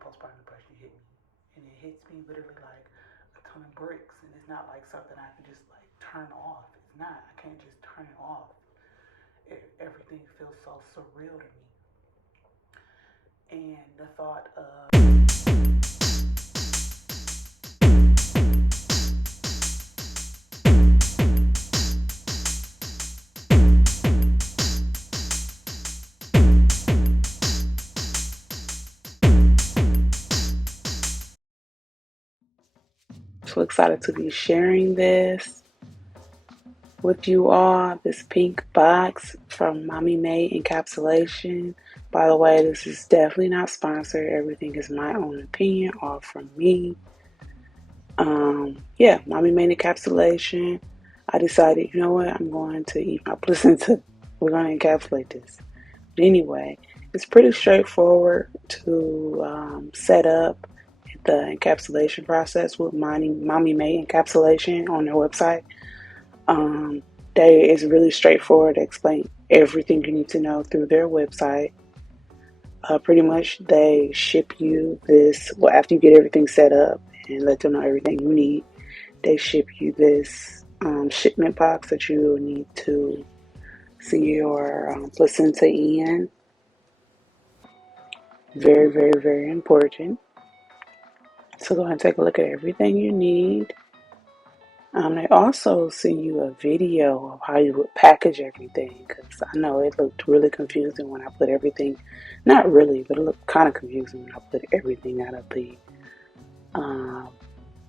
postpartum depression hit me, and it hits me literally like a ton of bricks, and it's not like something I can just like turn off. It's not. I can't just turn it off. Everything feels so surreal to me, and the thought of so excited to be sharing this with you all. This pink box from Mommy Made Encapsulation. By the way, this is definitely not sponsored. Everything is my own opinion, all from me. Yeah, Mommy Made Encapsulation. I decided, you know what, I'm going to eat my placenta. We're going to encapsulate this. But anyway, it's pretty straightforward to set up the encapsulation process with Mommy Made Encapsulation on their website. It's really straightforward to explain everything you need to know through their website. Pretty much they ship you this, well, after you get everything set up and let them know everything you need, they ship you this shipment box that you will need to see your placenta in. Very, very, very important. So go ahead and take a look at everything you need. They also send you a video of how you would package everything, because I know it looked really confusing when I put everything, not really, but it looked kind of confusing when I put everything out of the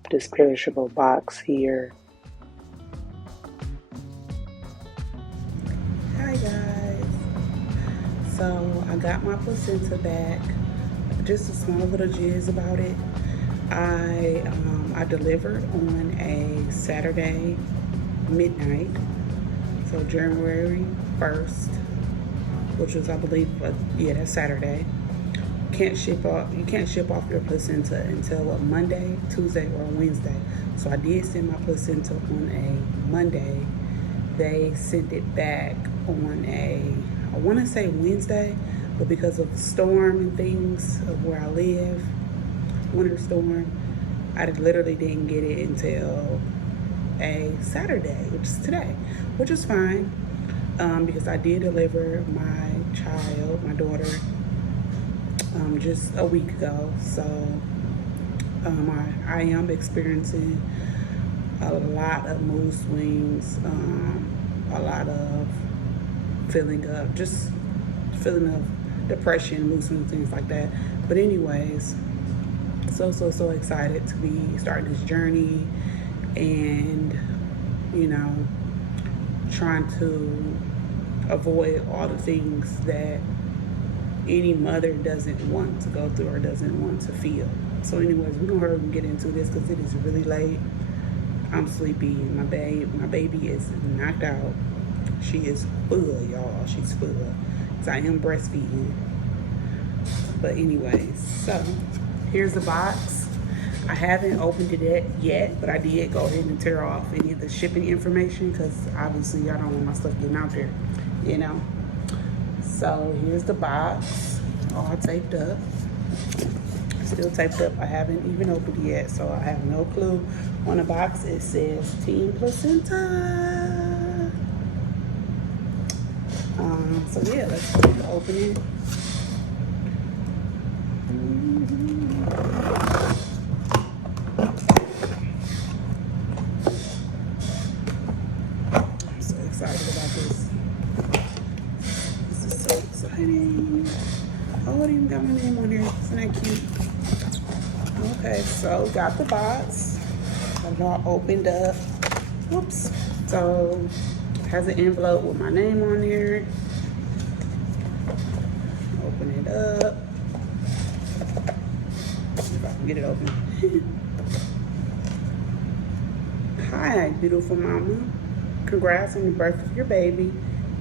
this perishable box here. Hi guys, so I got my placenta back. Just a small little jizz about it. I delivered on a Saturday midnight, so January 1st, which was, I believe, that's Saturday. You can't ship off your placenta until a Monday, Tuesday, or Wednesday. So I did send my placenta on a Monday. They sent it back on I want to say Wednesday, but because of the storm and things of where I live, winter storm, I literally didn't get it until a Saturday, which is today, which is fine, because I did deliver my child, my daughter, just a week ago. So I am experiencing a lot of mood swings, a lot of feeling of depression, mood swings, things like that. But anyways, so excited to be starting this journey, and trying to avoid all the things that any mother doesn't want to go through or doesn't want to feel. So anyways, we're gonna hurry and get into this because it is really late. I'm sleepy. My baby is knocked out. She is full, y'all. She's full, because I am breastfeeding. But anyways, so here's the box. I haven't opened it yet, but I did go ahead and tear off any of the shipping information, because obviously I don't want my stuff getting out there, So here's the box, all taped up. Still taped up. I haven't even opened it yet, so I have no clue. On the box it says Team Placenta. So yeah, let's go ahead and open it. I'm so excited about this. This is so exciting. Oh, it even got my name on here. Isn't that cute? Okay, so got the box. I've all opened up. Whoops. So it has an envelope with my name on there. Open it up. If I can get it open. Hi, beautiful mama. Congrats on the birth of your baby.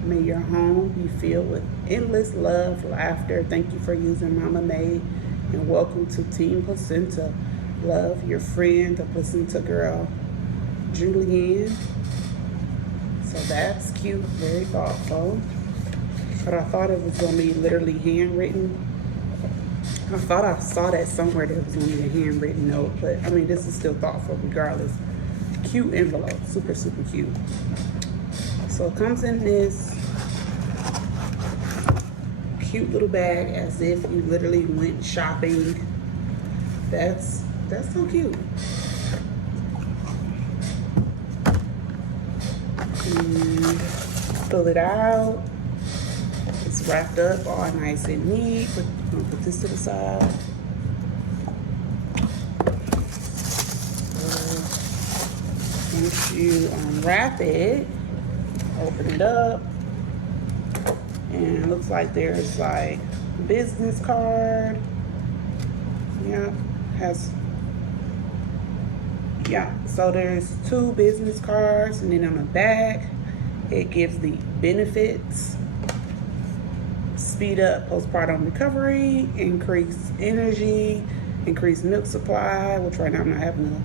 May your home be filled with endless love, laughter. Thank you for using Mama Made, and welcome to Team Placenta. Love, your friend, the placenta girl, Julianne. So that's cute, very thoughtful. But I thought it was going to be literally handwritten. I thought I saw that somewhere that was going to be a handwritten note, but I mean, this is still thoughtful regardless. Cute envelope, super, super cute. So it comes in this cute little bag as if you literally went shopping. That's so cute. And pull it out. It's wrapped up all nice and neat. I'm gonna put this to the side. Once you unwrap it, open it up, and it looks like there's like a business card. So there's 2 business cards, and then on the back it gives the benefits: speed up postpartum recovery, increase energy, increase milk supply, which right now I'm not having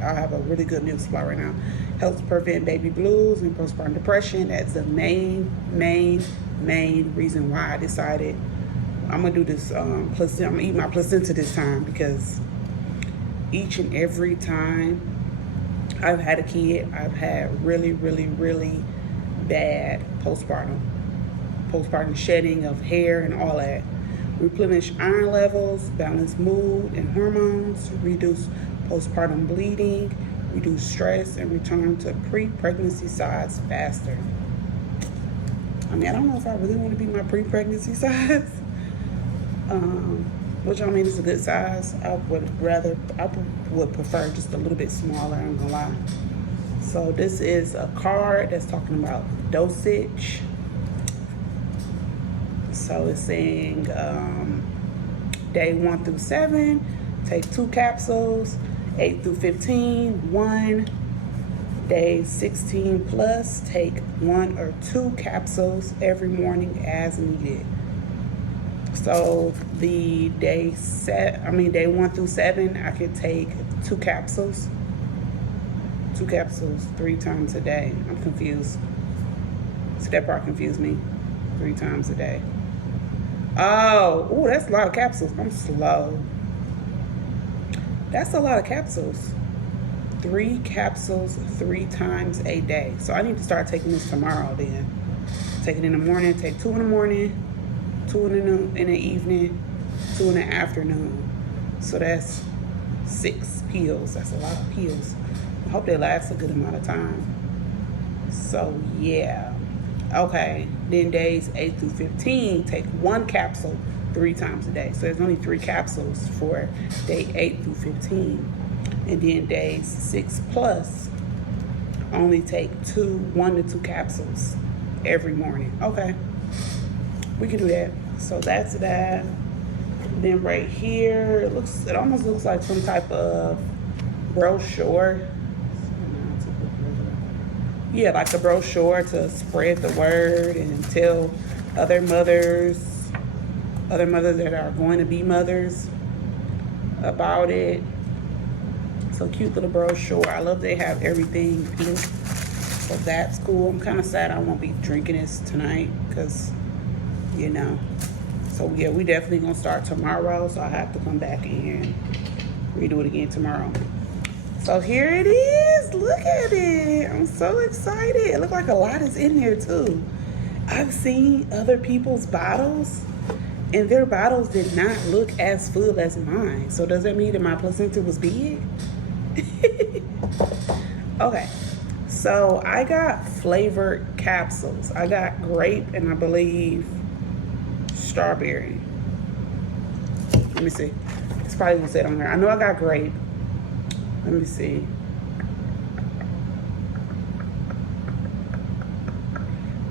I have a really good milk supply right now. Helps prevent baby blues and postpartum depression. That's the main reason why I decided I'm gonna do this placenta. I'm gonna eat my placenta this time, because each and every time I've had a kid, I've had really bad postpartum shedding of hair and all that. Replenish iron levels, balance mood and hormones, reduce postpartum bleeding, reduce stress, and return to pre-pregnancy size faster. I mean, I don't know if I really want to be my pre-pregnancy size, which I mean is a good size. I would prefer just a little bit smaller, I'm gonna lie. So this is a card that's talking about dosage. So it's saying day 1 through 7, take 2 capsules. 8 through 15, 1. Day 16 plus, take 1 or 2 capsules every morning as needed. So the day 1 through 7, I could take 2 capsules. 2 capsules 3 times a day. I'm confused. So that part confused me. 3 times a day. Oh, that's a lot of capsules. I'm slow. That's a lot of capsules. 3 capsules 3 times a day. So I need to start taking this tomorrow then. Take it in the morning, take 2 in the morning, 2 in the evening, 2 in the afternoon. So that's 6 pills. That's a lot of pills. I hope they last a good amount of time. So yeah. Okay, then days 8 through 15, take 1 capsule 3 times a day. So there's only 3 capsules for day 8 through 15. And then days 6 plus, only take 1 to 2 capsules every morning. Okay, we can do that. So that's that. Then right here, it almost looks like some type of brochure. Yeah, like a brochure to spread the word and tell other mothers that are going to be mothers about it. So cute little brochure. I love they have everything pink. So that's cool. I'm kind of sad I won't be drinking this tonight because, you know. So yeah, we definitely gonna start tomorrow. So I have to come back in here and redo it again tomorrow. So here it is. Look at it. I'm so excited. It looks like a lot is in here too. I've seen other people's bottles and their bottles did not look as full as mine. So does that mean that my placenta was big? Okay. So I got flavored capsules. I got grape and I believe strawberry. Let me see. It's probably gonna say it on there. I know I got grape. Let me see.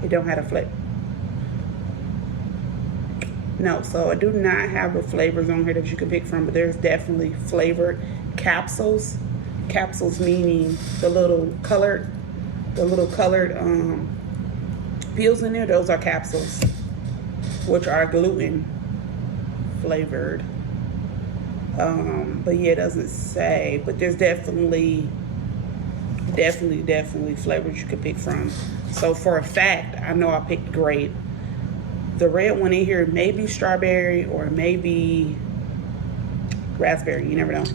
It don't have a flavor. No, so I do not have the flavors on here that you can pick from, but there's definitely flavored capsules. Capsules meaning the little colored pills in there. Those are capsules, which are gluten flavored. But yeah, it doesn't say, but there's definitely flavors you can pick from. So for a fact, I know I picked grape. The red one in here may be strawberry or maybe raspberry, you never know.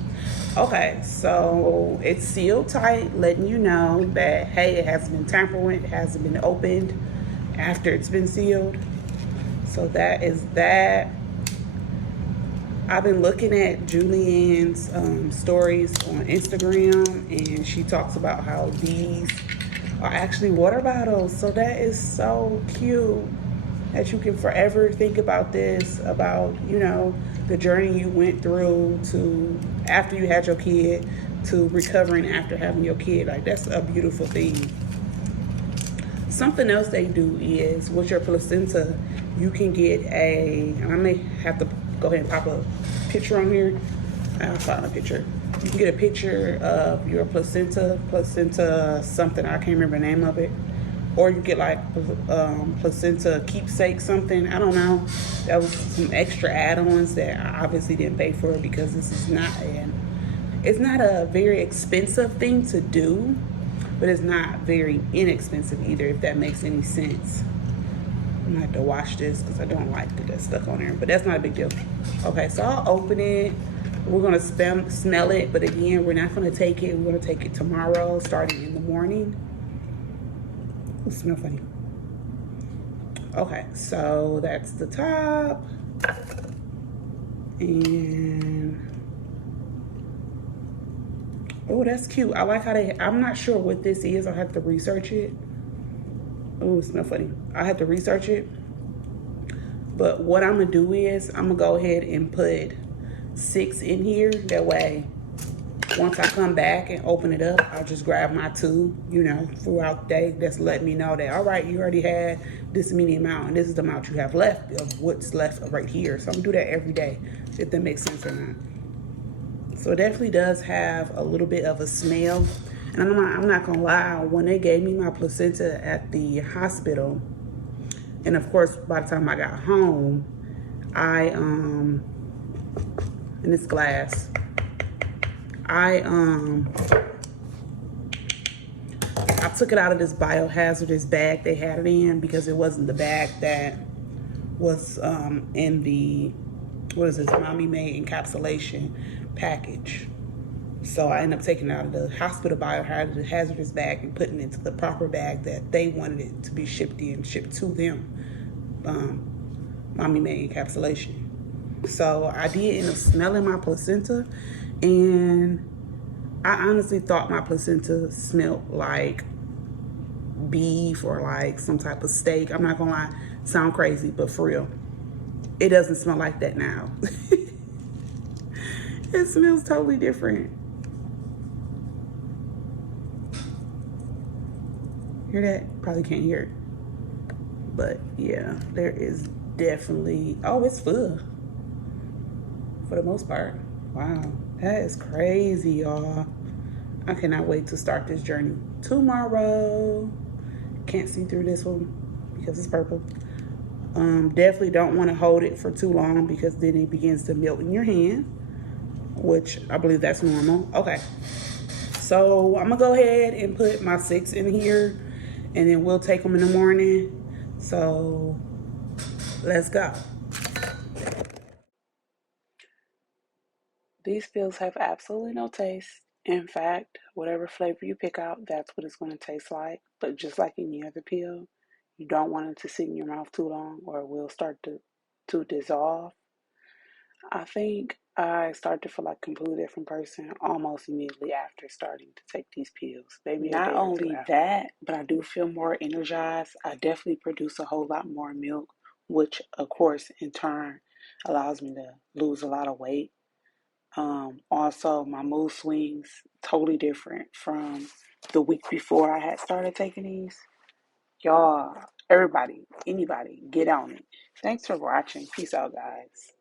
Okay, so it's sealed tight, letting you know that, hey, it hasn't been tampered with, it hasn't been opened after it's been sealed. So that is that. I've been looking at Julianne's stories on Instagram, and she talks about how these are actually water bottles. So that is so cute that you can forever think about this, about, the journey you went through to after you had your kid to recovering after having your kid. Like, that's a beautiful thing. Something else they do is with your placenta, you can get and I may have to go ahead and pop a picture on here. I'll find a picture. You can get a picture of your placenta something, I can't remember the name of it. Or you get like placenta keepsake something, I don't know. That was some extra add-ons that I obviously didn't pay for because this is it's not a very expensive thing to do, but it's not very inexpensive either, if that makes any sense. I'm gonna have to wash this because I don't like that that's stuck on there, but that's not a big deal. Okay, so I'll open it. We're gonna smell it, but again, we're not gonna take it. We're gonna take it tomorrow, starting in the morning. It smells funny. Okay, so that's the top, and oh, that's cute. I like how I'm not sure what this is. I'll have to research it. Oh, it smells funny. I have to research it. But what I'm gonna do is I'm gonna go ahead and put 6 in here. That way, once I come back and open it up, I'll just grab my 2, throughout the day. That's letting me know that, all right, you already had this many amount, and this is the amount you have left of what's left right here. So I'm gonna do that every day, if that makes sense or not. So it definitely does have a little bit of a smell. And I'm not gonna lie, when they gave me my placenta at the hospital, and of course, by the time I got home, in this glass, I took it out of this biohazardous bag they had it in because it wasn't the bag that was in the, what is this, mommy made encapsulation package. So I ended up taking it out of the hospital biohazardous bag and putting it into the proper bag that they wanted it to be shipped to them. Mommy made encapsulation. So I did end up smelling my placenta, and I honestly thought my placenta smelled like beef or like some type of steak. I'm not gonna lie, sound crazy, but for real, it doesn't smell like that now. It smells totally different. Hear that? Probably can't hear it. But yeah, there is definitely, oh, it's full for the most part. Wow, that is crazy, y'all. I cannot wait to start this journey tomorrow. Can't see through this one because it's purple. Definitely don't want to hold it for too long because then it begins to melt in your hand, which I believe that's normal. Okay, so I'm gonna go ahead and put my 6 in here, and then we'll take them in the morning. So let's go. These pills have absolutely no taste. In fact, whatever flavor you pick out, that's what it's going to taste like. But just like any other pill, you don't want it to sit in your mouth too long or it will start to dissolve. I think I start to feel like a completely different person almost immediately after starting to take these pills. Maybe not only that, but I do feel more energized. I definitely produce a whole lot more milk, which of course in turn allows me to lose a lot of weight. Also, my mood swings totally different from the week before I had started taking these. Y'all, everybody, anybody, get on it. Thanks for watching. Peace out, guys.